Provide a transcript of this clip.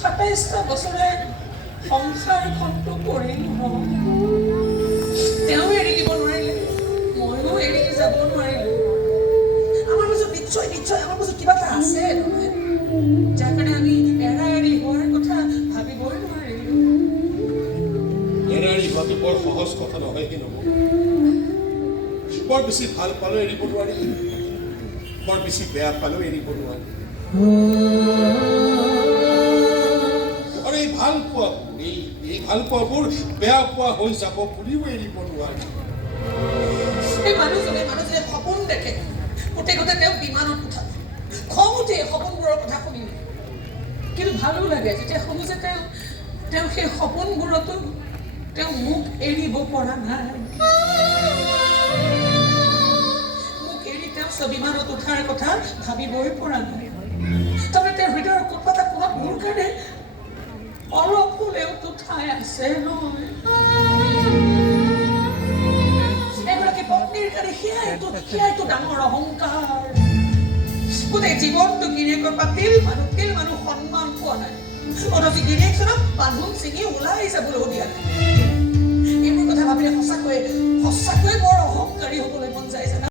27টা বছৰে সংসাৰখনটো কৰিলো তেওঁ এৰি দিব নোৱাৰিলে ময়ো এৰি যাব নোৱাৰিলো আমাৰ মাজত নিশ্চয় আমাৰ মাজত কিবা এটা আছে যাৰ কাৰণে আমি এৰা এৰি হোৱাৰ কথা ভাবিবই নোৱাৰিলো এৰা এৰি হোৱাটো বৰ সহজ কথা নহয় কিন্তু বৰ বেছি ভাল পালেও এৰিব নোৱাৰি বৰ বেছি বেয়া পালেও এৰিব নোৱাৰি আৰু এই ভাল পোৱাবোৰ বেয়া পোৱা হৈ যাব বুলিও এৰিব নোৱাৰি এই মানুহজনে সপোন দেখে গোটেই তেওঁ বিমানত উঠা খং উঠে সপোনবোৰৰ কথা শুনিলে কিন্তু ভালো লাগে যেতিয়া শুনো যে তেওঁ সেই সপোনবোৰতো তেওঁ মোক এৰিব পৰা নাই মোক এৰি তেওঁ বিমানত উঠাৰ কথা ভাবিবই পৰা নাই তাৰমানে তেওঁৰ হৃদয়ৰ কোনোবা মোৰ কাৰণে অলপ হ'লেওতো ঠাই আছে নহয় এগৰাকী পত্নীৰ কাৰণে সেয়াইতো ডাঙৰ অহংকাৰ গোটেই জীৱনটো গিৰিয়েকৰ পৰা তিল মানুহ সন্মান পোৱা নাই অথচ গিৰিয়েকজনক বান্ধোন ছিঙি ওলাই যাবলৈ দিয়া নাই এইবোৰ কথা ভাবিলে সঁচাকৈয়ে বৰ অহংকাৰী হ'বলৈ মন যায় জানা